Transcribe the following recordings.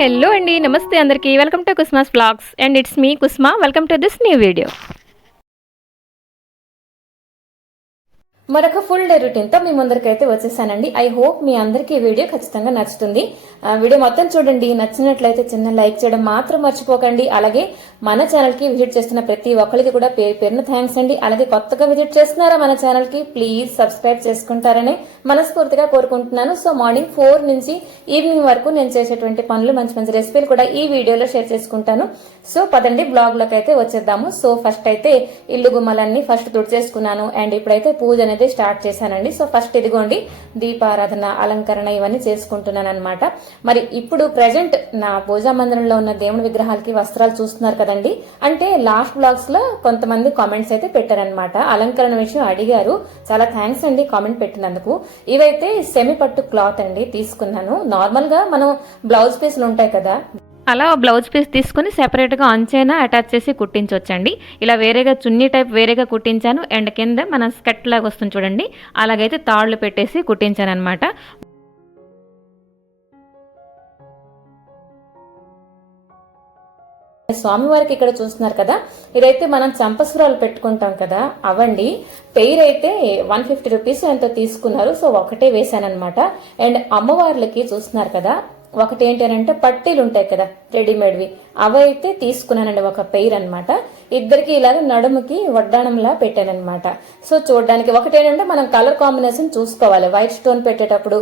Hello అండి, నమస్తే అందరికీ. Welcome to Kusma's vlogs and it's me Kusma. Welcome to this new video. మరొక ఫుల్ డే రొటీన్ తో మీ ముందరికైతే వచ్చేసానండి. ఐ హోప్ మీ అందరికీ ఈ వీడియో ఖచ్చితంగా నచ్చుతుంది. వీడియో మొత్తం చూడండి. నచ్చినట్లయితే చిన్న లైక్ చేయడం మాత్రం మర్చిపోకండి. అలాగే మన ఛానల్ కి విజిట్ చేస్తున్న ప్రతి ఒక్కరికి కూడా పేరున థ్యాంక్స్ అండి. అలాగే కొత్తగా విజిట్ చేస్తున్నారా మన ఛానల్ కి, ప్లీజ్ సబ్స్క్రైబ్ చేసుకుంటారని మనస్ఫూర్తిగా కోరుకుంటున్నాను. సో మార్నింగ్ 4 నుంచి ఈవినింగ్ వరకు నేను చేసేటువంటి పనులు, మంచి మంచి రెసిపీలు కూడా ఈ వీడియోలో షేర్ చేసుకుంటాను. సో పదండి బ్లాగ్ లోకి అయితే వచ్చేద్దాము. సో ఫస్ట్ అయితే ఇల్లు గుమ్మలన్నీ ఫస్ట్ తుడిచేసుకున్నాను అండ్ ఇప్పుడైతే పూజ అనేది స్టార్ట్ చేశానండి. సో ఫస్ట్ ఇదిగోండి దీపారాధన, అలంకరణ ఇవన్నీ చేసుకుంటున్నాను అనమాట. మరి ఇప్పుడు ప్రెజెంట్ నా పూజా మందిరంలో ఉన్న దేవుని విగ్రహాలకి వస్త్రాలు చూస్తున్నారు కదండి. అంటే లాస్ట్ బ్లాగ్స్ లో కొంతమంది కామెంట్స్ అయితే పెట్టారనమాట, అలంకరణ విషయం అడిగారు. చాలా థ్యాంక్స్ అండి కామెంట్ పెట్టినందుకు. ఇవైతే సెమీ పట్టు క్లాత్ అండి తీసుకున్నాను. నార్మల్ గా మనం బ్లౌజ్ పీసులు ఉంటాయి కదా, అలా బ్లౌజ్ పీస్ తీసుకుని సెపరేట్గా అంచైనా అటాచ్ చేసి కుట్టించవచ్చండి. ఇలా వేరేగా చున్నీ టైప్ వేరేగా కుట్టించాను అండ్ కింద మన స్కర్ట్ లాగా వస్తుంది చూడండి, అలాగైతే తాళ్ళు పెట్టేసి కుట్టించాను అనమాట. స్వామివారికి ఇక్కడ చూస్తున్నారు కదా, ఇదైతే మనం చంపస్వరాలు పెట్టుకుంటాం కదా అవండి. పెయిర్ అయితే 150 రూపీస్ ఎంతో తీసుకున్నారు. సో ఒకటే వేసానమాట. అండ్ అమ్మవార్లకి చూస్తున్నారు కదా, ఒకటి ఏంటి అంటే పట్టీలు ఉంటాయి కదా రెడీమేడ్వి, అవైతే తీసుకున్నానండి ఒక పెయిర్ అనమాట. ఇద్దరికి ఇలాగ నడుముకి వడ్డాణంలా పెట్టానమాట. సో చూడడానికి ఒకటేంటంటే మనం కలర్ కాంబినేషన్ చూసుకోవాలి. వైట్ స్టోన్ పెట్టేటప్పుడు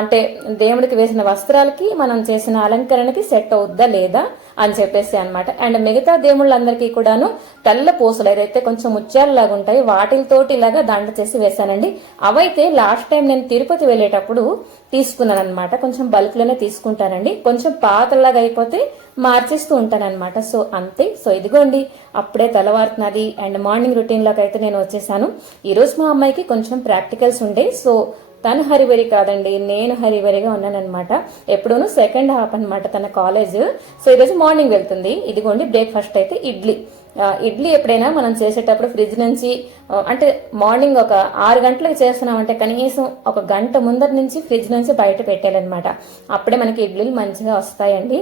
అంటే దేవుడికి వేసిన వస్త్రాలకి మనం చేసిన అలంకరణకి సెట్ అవుద్దా లేదా అని చెప్పేసి అనమాట. అండ్ మిగతా దేవుళ్ళందరికీ కూడాను తెల్ల పూసలు ఏదైతే కొంచెం ముత్యాలలాగా ఉంటాయి వాటితోటి ఇలాగా దండ చేసి వేశానండి. అవైతే లాస్ట్ టైం నేను తిరుపతి వెళ్ళేటప్పుడు తీసుకున్నాను అనమాట. కొంచెం బల్క్ లోనే తీసుకుంటానండి, కొంచెం పాతలాగా అయిపోతే మార్చేస్తూ ఉంటానన్నమాట. సో అంతే. సో ఇదిగోండి అప్పుడే తెల్లవారుతున్నది అండ్ మార్నింగ్ రొటీన్ లోకి అయితే నేను వచ్చేసాను. ఈ రోజు మా అమ్మాయికి కొంచెం ప్రాక్టికల్స్ ఉండే, సో తను హరివరి కాదండి, నేను హరివరిగా ఉన్నానమాట. ఎప్పుడూనూ సెకండ్ హాఫ్ అనమాట తన కాలేజ్. సో ఈరోజు మార్నింగ్ వెళ్తుంది. ఇదిగోండి బ్రేక్ఫాస్ట్ అయితే ఇడ్లీ. ఇడ్లీ ఎప్పుడైనా మనం చేసేటప్పుడు ఫ్రిడ్జ్ నుంచి అంటే మార్నింగ్ ఒక 6 గంటలకు చేస్తున్నామంటే కనీసం ఒక గంట ముందర నుంచి ఫ్రిడ్జ్ నుంచి బయట పెట్టాలన్నమాట. అప్పుడే మనకి ఇడ్లీలు మంచిగా వస్తాయండి.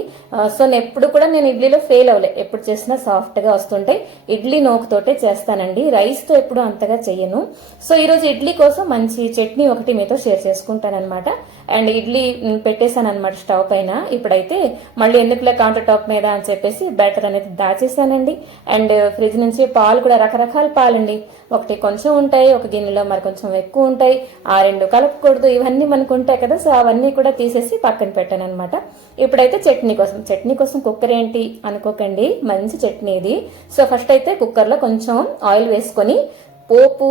సో ఎప్పుడు కూడా నేను ఇడ్లీలో ఫెయిల్ అవ్వలే, ఎప్పుడు చేసినా సాఫ్ట్ గా వస్తుంటాయి. ఇడ్లీ నోకుతోటే చేస్తానండి, రైస్ తో ఎప్పుడు అంతగా చెయ్యను. సో ఈరోజు ఇడ్లీ కోసం మంచి చట్నీ ఒకటి మీతో షేర్ చేసుకుంటానమాట. అండ్ ఇడ్లీ పెట్టేశాను అనమాట స్టవ్ పైన. ఇప్పుడైతే మళ్ళీ ఎందుకులే కౌంటర్ టాప్ మీద అని చెప్పేసి బ్యాటర్ అనేది దాచేసానండి. అండ్ ఫ్రిడ్జ్ నుంచి పాలు కూడా రకరకాల పాలండి, ఒకటి కొంచెం ఉంటాయి, ఒక గిన్నెలో మరి కొంచెం ఎక్కువ ఉంటాయి, ఆ రెండు కలపకూడదు, ఇవన్నీ మనకు ఉంటాయి కదా. సో అవన్నీ కూడా తీసేసి పక్కన పెట్టాను అనమాట. ఇప్పుడైతే చట్నీ కోసం కుక్కర్ ఏంటి అనుకోకండి, మంచి చట్నీ ఇది. సో ఫస్ట్ అయితే కుక్కర్ లో కొంచెం ఆయిల్ వేసుకొని పోపు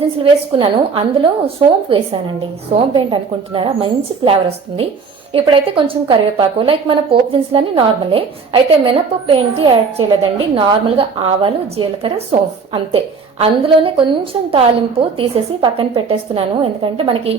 దినుసులు వేసుకున్నాను. అందులో సోంపు వేసానండి. సోంపు ఏంటి అనుకుంటున్నారా, మంచి ఫ్లేవర్ వస్తుంది. ఇప్పుడైతే కొంచెం కరివేపాకు, లైక్ మన పోపు దినుసులన్నీ నార్మలే, అయితే మినపప్పు ఏంటి యాడ్ చేయలేదండి. నార్మల్ గా ఆవాలు, జీలకర్ర, సోంపు అంతే. అందులోనే కొంచెం తాలింపు తీసేసి పక్కన పెట్టేస్తున్నాను, ఎందుకంటే మనకి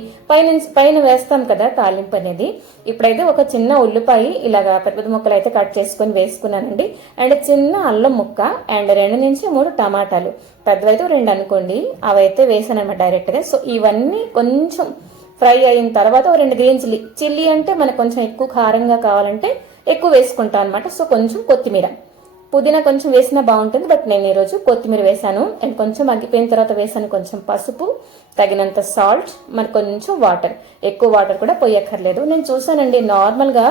పైన వేస్తాం కదా తాలింపు అనేది. ఇప్పుడైతే ఒక చిన్న ఉల్లిపాయ ఇలాగా పెద్ద ముక్కలు అయితే కట్ చేసుకుని వేసుకున్నానండి. అండ్ చిన్న అల్లం ముక్క అండ్ 2 నుంచి 3 టమాటాలు, పెద్దవైతే 2 అనుకోండి, అవైతే వేసాను అనమాట డైరెక్ట్ గా. సో ఇవన్నీ కొంచెం ఫ్రై అయిన తర్వాత 2 గ్రీన్ చిల్లీ అంటే మనకు కొంచెం ఎక్కువ కారంగా కావాలంటే ఎక్కువ వేసుకుంటాం అనమాట. సో కొంచెం కొత్తిమీర, పుదీనా కొంచెం వేసినా బాగుంటుంది, బట్ నేను ఈరోజు కొత్తిమీర వేసాను. అండ్ కొంచెం మగ్గిపోయిన తర్వాత వేసాను కొంచెం పసుపు, తగినంత సాల్ట్, మరి కొంచెం వాటర్. ఎక్కువ వాటర్ కూడా పోయక్కర్లేదు. నేను చూసానండి నార్మల్ గా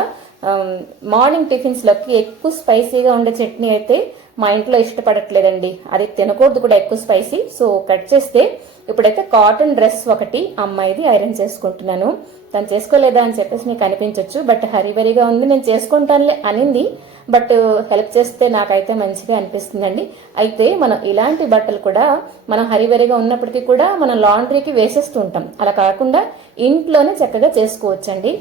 మార్నింగ్ టిఫిన్స్ లోకి ఎక్కువ స్పైసీగా ఉండే చట్నీ అయితే మా ఇంట్లో ఇష్టపడట్లేదండి, అది తినకూడదు కూడా ఎక్కువ స్పైసీ. సో కట్ చేస్తే ఇప్పుడైతే కాటన్ డ్రెస్ ఒకటి అమ్మాయిది ఐరన్ చేసుకుంటున్నాను. తను చేసుకోలేదా అని చెప్పేసి మీకు అనిపించవచ్చు, బట్ హరివరిగా ఉంది, నేను చేసుకుంటానులే అనింది, బట్ హెల్ప్ చేస్తే నాకైతే మంచిగా అనిపిస్తుందండి. అయితే మనం ఇలాంటి బట్టలు కూడా మనం హరివరిగా ఉన్నప్పటికీ కూడా మనం లాండ్రీకి వేసేస్తూ ఉంటాం, అలా కాకుండా ఇంట్లోనే చక్కగా చేసుకోవచ్చండి.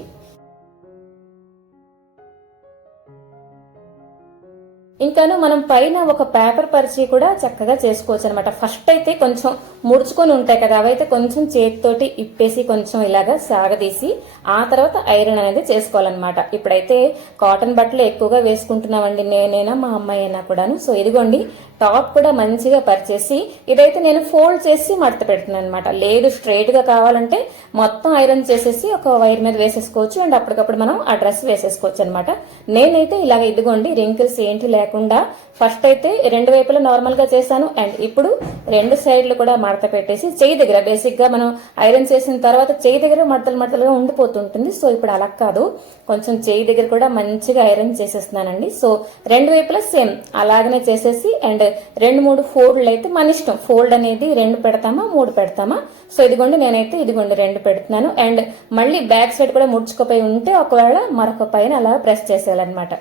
ఇంకాను మనం పైన ఒక పేపర్ పరిచి కూడా చక్కగా చేసుకోవచ్చు అనమాట. ఫస్ట్ అయితే కొంచెం ముడుచుకొని ఉంటాయి కదా, అవైతే కొంచెం చేతితోటి ఇప్పేసి కొంచెం ఇలాగా సాగదీసి ఆ తర్వాత ఐరన్ అనేది చేసుకోవాలన్నమాట. ఇప్పుడైతే కాటన్ బట్టలు ఎక్కువగా వేసుకుంటున్నామండి, నేనైనా మా అమ్మాయి అయినా కూడాను. సో ఇదిగోండి టాప్ కూడా మంచిగా పరిచేసి ఇదైతే నేను ఫోల్డ్ చేసి మడత పెడుతున్నాను అనమాట. లేదు స్ట్రైట్ గా కావాలంటే మొత్తం ఐరన్ చేసేసి ఒక వైర్ మీద వేసేసుకోవచ్చు అండ్ అప్పటికప్పుడు మనం ఆ డ్రెస్ వేసేసుకోవచ్చు అనమాట. నేనైతే ఇలాగ ఇదిగోండి రింకిల్స్ ఏంటి లేకుండా ఫస్ట్ అయితే రెండు వైపులా నార్మల్ గా చేశాను అండ్ ఇప్పుడు రెండు సైడ్లు కూడా మడత పెట్టేసి చెయ్యి దగ్గర బేసిక్ గా మనం ఐరన్ చేసిన తర్వాత చెయ్యి దగ్గర మడతలు మడతలుగా ఉండిపోతుంటుంది. సో ఇప్పుడు అలా కాదు, కొంచెం చెయ్యి దగ్గర కూడా మంచిగా ఐరన్ చేసేస్తున్నానండి. సో రెండు వైపులా సేమ్ అలాగనే చేసేసి అండ్ రెండు మూడు ఫోల్డ్లు అయితే మన ఇష్టం, ఫోల్డ్ అనేది రెండు పెడతామా మూడు పెడతామా. సో ఇదిగోండి నేనైతే ఇదిగోండి రెండు పెడుతున్నాను అండ్ మళ్ళీ బ్యాక్ సైడ్ కూడా ముడుచుకుపోయి ఉంటే ఒకవేళ మరొక పైన అలా ప్రెస్ చేసేయాలన్నమాట.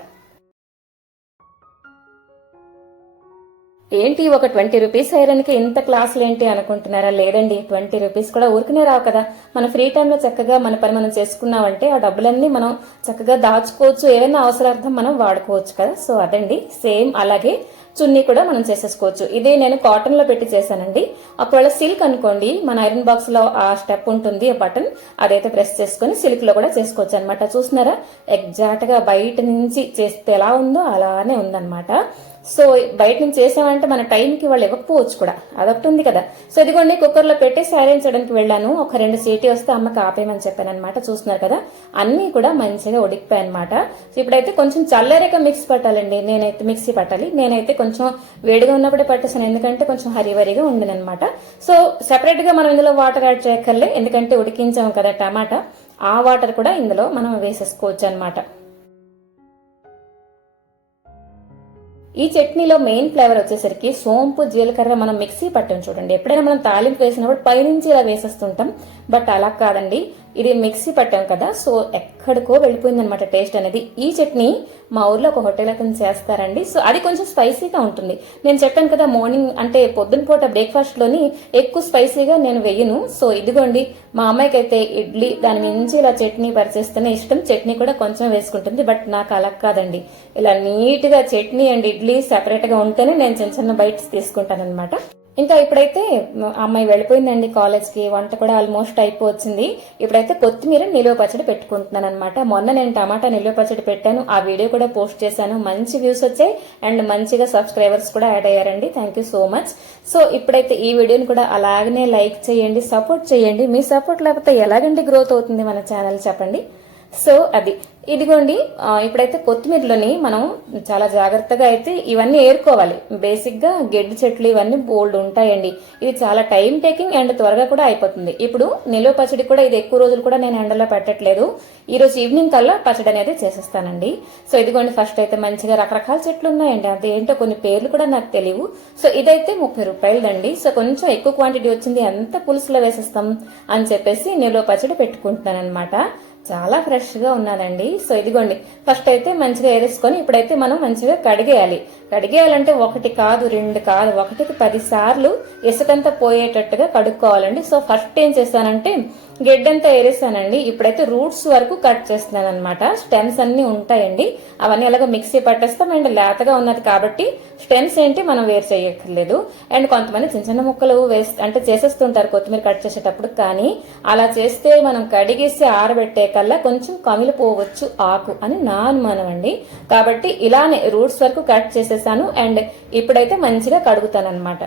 ఏంటి ఒక 20 రూపీస్ ఐరన్ కి ఇంత క్లాసులు ఏంటి అనుకుంటున్నారా? లేదండి, 20 రూపీస్ కూడా ఊరికనే రావు కదా. మన ఫ్రీ టైంలో చక్కగా మన పని మనం చేసుకున్నామంటే ఆ డబ్బులన్నీ మనం చక్కగా దాచుకోవచ్చు, ఏదైనా అవసరార్థం మనం వాడుకోవచ్చు కదా. సో అదండి, సేమ్ అలాగే చున్నీ కూడా మనం చేసేసుకోవచ్చు. ఇదే నేను కాటన్ లో పెట్టి చేశానండి. ఒకవేళ సిల్క్ అనుకోండి, మన ఐరన్ బాక్స్ లో ఆ స్టెప్ ఉంటుంది, ఆ బటన్ అదైతే ప్రెస్ చేసుకుని సిల్క్ లో కూడా చేసుకోవచ్చు అనమాట. చూస్తున్నారా ఎగ్జాక్ట్ గా బయట నుంచి చేస్తే ఎలా ఉందో అలానే ఉందన్నమాట. సో బయట నుంచి చేసామంటే మన టైంకి వాళ్ళు ఇవ్వకపోవచ్చు కూడా, అదొకటి ఉంది కదా. సో ఇదిగోండి కుక్కర్ లో పెట్టి సైరన్ చేయడానికి వెళ్ళాను. ఒక 2 సీటీ వస్తే అమ్మకి ఆపేయమని చెప్పాను అనమాట. చూస్తున్నారు కదా అన్ని కూడా మంచిగా ఉడికిపోయాయి అనమాట. సో ఇప్పుడైతే కొంచెం చల్లరేక మిక్సీ పట్టాలండి, మిక్సీ పట్టాలి. నేనైతే కొంచెం వేడిగా ఉన్నప్పుడే పట్టేసాను, ఎందుకంటే కొంచెం హరివరిగా ఉండనమాట. సో సెపరేట్ గా మనం ఇందులో వాటర్ యాడ్ చేయక్కర్లే, ఎందుకంటే ఉడికించాం కదా టమాటా, ఆ వాటర్ కూడా ఇందులో మనం వేసేసుకోవచ్చు అనమాట. ఈ చట్నీలో మెయిన్ ఫ్లేవర్ వచ్చేసరికి సోంపు జీలకర్ర మనం మిక్సీ పట్టాం చూడండి. ఎప్పుడైనా మనం తాలింపు వేసినప్పుడు పైనుంచి ఇలా వేసేస్తుంటాం, బట్ అలా కాదండి, ఇది మిక్సీ పట్టాం కదా. సో ఎక్కడికో వెళ్ళిపోయింది అనమాట టేస్ట్ అనేది. ఈ చట్నీ మా ఊర్లో ఒక హోటల్ అతను చేస్తారండి. సో అది కొంచెం స్పైసీగా ఉంటుంది. నేను చెప్పాను కదా మార్నింగ్ అంటే పొద్దున పూట బ్రేక్ఫాస్ట్ లోని ఎక్కువ స్పైసీగా నేను వెయ్యను. సో ఇదిగోండి మా అమ్మాయికి అయితే ఇడ్లీ దాని మించి ఇలా చట్నీ పరిచేస్తేనే ఇష్టం, చట్నీ కూడా కొంచెం వేసుకుంటుంది. బట్ నాకు అలా కాదండి, ఇలా నీట్ గా చట్నీ అండ్ ఇడ్లీ సెపరేట్ గా ఉంటేనే నేను చిన్న చిన్న బైట్స్ తీసుకుంటాను అనమాట. ఇంకా ఇప్పుడైతే అమ్మాయి వెళ్ళిపోయిందండి కాలేజ్ కి, వంట కూడా ఆల్మోస్ట్ అయిపోవచ్చింది. ఇప్పుడైతే కొత్తిమీర నిలువ పచ్చడి పెట్టుకుంటున్నాను అనమాట. మొన్న నేను టమాటా నిలువ పచ్చడి పెట్టాను, ఆ వీడియో కూడా పోస్ట్ చేశాను, మంచి వ్యూస్ వచ్చాయి అండ్ మంచిగా సబ్స్క్రైబర్స్ కూడా యాడ్ అయ్యారండి. Thank you so much. So ఇప్పుడైతే ఈ వీడియోని కూడా అలాగనే లైక్ చేయండి, సపోర్ట్ చేయండి. మీ సపోర్ట్ లేకపోతే ఎలాగండి గ్రోత్ అవుతుంది మన ఛానల్ చెప్పండి. సో అది ఇదిగోండి ఇప్పుడైతే కొత్తిమీరలోని మనం చాలా జాగ్రత్తగా అయితే ఇవన్నీ ఏరుకోవాలి. బేసిక్ గా గెడ్డి చెట్లు ఇవన్నీ బోల్డ్ ఉంటాయండి. ఇది చాలా టైం టేకింగ్ అండ్ త్వరగా కూడా అయిపోతుంది. ఇప్పుడు నిలువ పచ్చడి కూడా ఇది ఎక్కువ రోజులు కూడా నేను ఎండలో పెట్టట్లేదు, ఈ రోజు ఈవినింగ్ కల్లా పచ్చడి అనేది చేసేస్తానండి. సో ఇదిగోండి ఫస్ట్ అయితే మంచిగా రకరకాల చెట్లు ఉన్నాయండి, అదేంటో కొన్ని పేర్లు కూడా నాకు తెలియవు. సో ఇదైతే 30 రూపాయలదండి. సో కొంచెం ఎక్కువ క్వాంటిటీ వచ్చింది, ఎంత పులుసులో వేసేస్తాం అని చెప్పేసి నిలువ పచ్చడి పెట్టుకుంటున్నాను అనమాట. చాలా ఫ్రెష్ గా ఉన్నదండి. సో ఇదిగోండి ఫస్ట్ అయితే మంచిగా ఏరేసుకొని ఇప్పుడైతే మనం మంచిగా కడిగేయాలంటే ఒకటి కాదు రెండు కాదు, 1కి 10 సార్లు ఇసుకంతా పోయేటట్టుగా కడుక్కోవాలండి. సో ఫస్ట్ ఏం చేస్తానంటే గెడ్డంతా ఏరేసానండి. ఇప్పుడైతే రూట్స్ వరకు కట్ చేస్తున్నాను అనమాట. స్టెమ్స్ అన్ని ఉంటాయండి, అవన్నీ అలాగా మిక్సీ పట్టేస్తాం అండ్ లేతగా ఉన్నది కాబట్టి స్టెమ్స్ ఏంటి మనం వేరు చేయక్కర్లేదు. అండ్ కొంతమంది చిన్న చిన్న ముక్కలు అంటే చేసేస్తుంటారు కొత్తిమీర కట్ చేసేటప్పుడు, కానీ అలా చేస్తే మనం కడిగేసి ఆరబెట్టే కల్లా కొంచెం కమిలిపోవచ్చు ఆకు అని నా అనుమానం అండి. కాబట్టి ఇలానే రూట్స్ వరకు కట్ చేసేసాను అండ్ ఇప్పుడైతే మంచిగా కడుగుతాను అనమాట.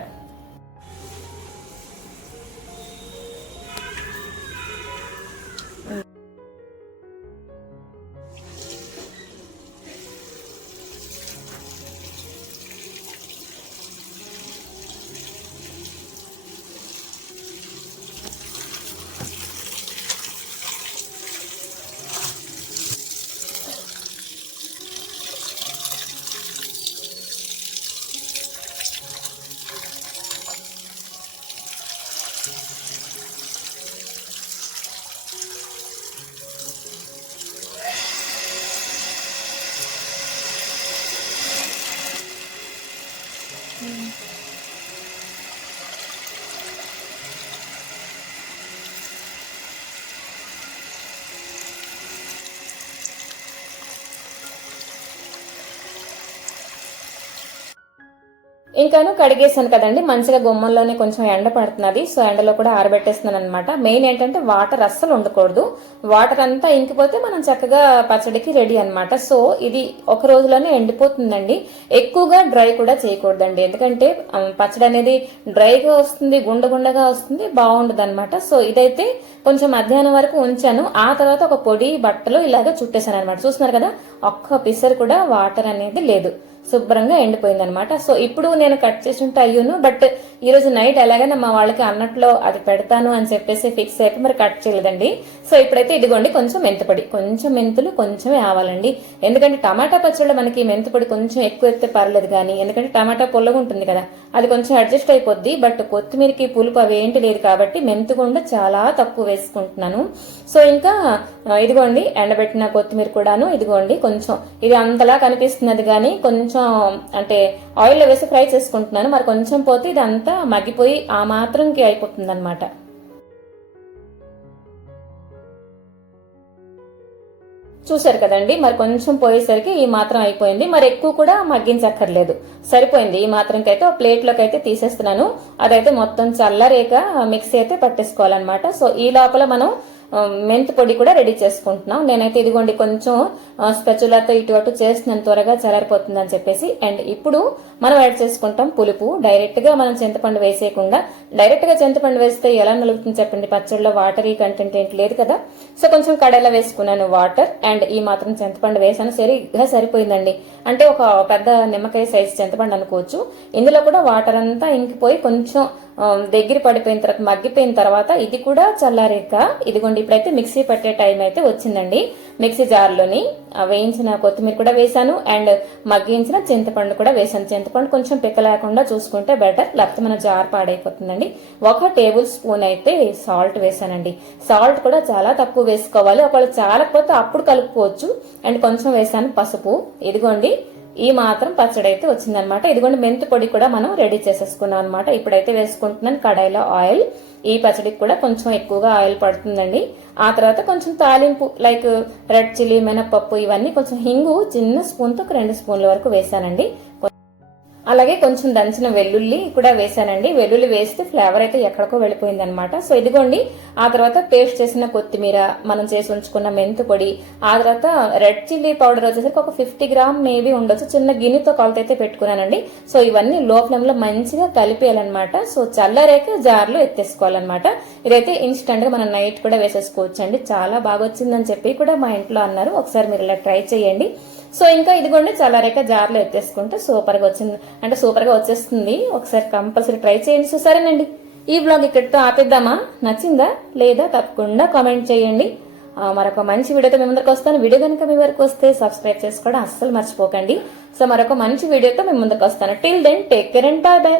ఇంకాను కడిగేసాను కదండి, మంచిగా గుమ్మంలోనే కొంచెం ఎండ పడుతున్నది. సో ఎండలో కూడా ఆరబెట్టేస్తున్నాను అనమాట. మెయిన్ ఏంటంటే వాటర్ అస్సలు ఉండకూడదు. వాటర్ అంతా ఇంకిపోతే మనం చక్కగా పచ్చడికి రెడీ అనమాట. సో ఇది ఒక రోజులోనే ఎండిపోతుందండి. ఎక్కువగా డ్రై కూడా చేయకూడదండి, ఎందుకంటే పచ్చడి అనేది డ్రైగా వస్తుంది, గుండగా వస్తుంది, బాగుండదు అనమాట. సో ఇదైతే కొంచెం మధ్యాహ్నం వరకు ఉంచాను. ఆ తర్వాత ఒక పొడి బట్టలో ఇలాగ చుట్టేశాను అనమాట. చూస్తున్నారు కదా, ఒక్క పిసర్ కూడా వాటర్ అనేది లేదు, శుభ్రంగా ఎండిపోయింది అనమాట. సో ఇప్పుడు నేను కట్ చేసి ఉంటే అయ్యూను, బట్ ఈ రోజు నైట్ ఎలాగైనా మా వాళ్ళకి అన్నట్లో అది పెడతాను అని చెప్పేసి ఫిక్స్ అయిపోయి మరి కట్ చేయలేదండి. సో ఇప్పుడైతే ఇదిగోండి కొంచెం మెంతిపొడి, కొంచెం మెంతులు, కొంచెమే ఆవాలండి. ఎందుకంటే టమాటా పచ్చడిలో మనకి మెంతిపొడి కొంచెం ఎక్కువ ఎత్తే పర్లేదు కానీ, ఎందుకంటే టమాటా పుల్లగా ఉంటుంది కదా, అది కొంచెం అడ్జస్ట్ అయిపోద్ది. బట్ కొత్తిమీరకి పులుపు అవి ఏంటి లేదు కాబట్టి మెంతిగుండ చాలా తక్కువ వేసుకుంటున్నాను. సో ఇంకా ఇదిగోండి ఎండబెట్టిన కొత్తిమీర కూడాను, ఇదిగోండి కొంచెం ఇది అంతలా కనిపిస్తున్నది కానీ కొంచెం అంటే ఆయిల్లో వేసి ఫ్రై చేసుకుంటున్నాను. మరి కొంచెం పోతే ఇది అంతా మగ్గిపోయి ఆ మాత్రంకి అయిపోతుంది అనమాట. చూసారు కదండి, మరి కొంచెం పోయేసరికి ఈ మాత్రం అయిపోయింది. మరి ఎక్కువ కూడా మగ్గించక్కర్లేదు, సరిపోయింది ఈ మాత్రంకి. అయితే ప్లేట్ లోకి అయితే తీసేస్తున్నాను. అదైతే మొత్తం చల్లరేక మిక్సీ అయితే పట్టేసుకోవాలన్నమాట. సో ఈ లోపల మనం మెంతి పొడి కూడా రెడీ చేసుకుంటున్నాం. నేనైతే ఇదిగోండి కొంచెం స్పెచులాతో ఇటు అటు చేస్తున్నాను, త్వరగా చల్లారిపోతుంది అని చెప్పేసి. అండ్ ఇప్పుడు మనం యాడ్ చేసుకుంటాం పులుపు. డైరెక్ట్ గా మనం చింతపండు వేసేయకుండా, డైరెక్ట్ గా చింతపండు వేస్తే ఎలా నలుగుతుంది చెప్పండి, పచ్చడిలో వాటరీ కంటెంట్ ఏంటి లేదు కదా. సో కొంచెం కడాయిలో వేసుకున్నాను వాటర్, అండ్ ఈ మాత్రం చింతపండు వేసాను. సరిగ్గా సరిపోయిందండి, అంటే ఒక పెద్ద నిమ్మకాయ సైజ్ చింతపండు అనుకోవచ్చు. ఇందులో కూడా వాటర్ అంతా ఇంకిపోయి కొంచెం దగ్గర పడిపోయిన తర్వాత, మగ్గిపోయిన తర్వాత ఇది కూడా చల్లారేక ఇదిగోండి ఇప్పుడైతే మిక్సీ పట్టే టైం అయితే వచ్చిందండి. మిక్సీ జార్లోని వేయించిన కొత్తిమీర కూడా వేసాను, అండ్ మగ్గించిన చింతపండు కూడా వేసాను. చింతపండు కొంచెం పిక్క లేకుండా చూసుకుంటే బెటర్, లేకపోతే మన జార్ పాడైపోతుందండి. 1 టేబుల్ స్పూన్ అయితే సాల్ట్ వేసానండి. సాల్ట్ కూడా చాలా తక్కువ వేసుకోవాలి, ఒకవేళ చాలకపోతే అప్పుడు కలుపుకోవచ్చు. అండ్ కొంచెం వేసాను పసుపు. ఇదిగోండి ఈ మాత్రం పచ్చడి అయితే వచ్చిందనమాట. ఇదిగోండి మెంతి పొడి కూడా మనం రెడీ చేసేసుకున్నాం అనమాట. ఇప్పుడైతే వేసుకుంటున్నాను కడాయిలో ఆయిల్. ఈ పచ్చడికి కూడా కొంచెం ఎక్కువగా ఆయిల్ పడుతుందండి. ఆ తర్వాత కొంచెం తాలింపు లైక్ రెడ్ చిల్లీ, మినపప్పు, ఇవన్నీ కొంచెం హింగు చిన్న స్పూన్తో 2 స్పూన్ల వరకు వేసానండి. అలాగే కొంచెం దంచిన వెల్లుల్లి కూడా వేసానండి. వెల్లుల్లి వేస్తే ఫ్లేవర్ అయితే ఎక్కడికో వెళ్ళిపోయింది అనమాట. సో ఇదిగోండి ఆ తర్వాత పేస్ట్ చేసిన కొత్తిమీర, మనం చేసి ఉంచుకున్న మెంతు పొడి, ఆ తర్వాత రెడ్ చిల్లీ పౌడర్ వచ్చేసరికి ఒక 50 గ్రామ్ మేబీ ఉండొచ్చు, చిన్న గిన్నెతో కొలత అయితే పెట్టుకున్నానండి. సో ఇవన్నీ లో ఫ్లేమ్ లో మంచిగా కలిపేయాలన్నమాట. సో చల్లరేక జార్లో ఎత్తేసుకోవాలన్నమాట. ఇదైతే ఇన్స్టెంట్ గా మనం నైట్ కూడా వేసేసుకోవచ్చు అండి. చాలా బాగా వచ్చిందని చెప్పి కూడా మా ఇంట్లో అన్నారు. ఒకసారి మీరు ఇలా ట్రై చేయండి. సో ఇంకా ఇదిగోండి చల్లారేక జార్లో ఎత్తేసుకుంటే సూపర్ గా వచ్చింది, అంటే సూపర్ గా వచ్చేస్తుంది. ఒకసారి కంపల్సరీ ట్రై చేయండి. సో సరేనండి, ఈ బ్లాగ్ ఇక్కడితో ఆపేద్దామా? నచ్చిందా లేదా తప్పకుండా కామెంట్ చేయండి. మరొక మంచి వీడియోతో మీ ముందరికి వస్తాను. వీడియో కనుక మీ వరకు వస్తే సబ్స్క్రైబ్ చేసుకోవడం అస్సలు మర్చిపోకండి. సో మరొక మంచి వీడియోతో మీ ముందరికి వస్తాను. Till then take care and bye by.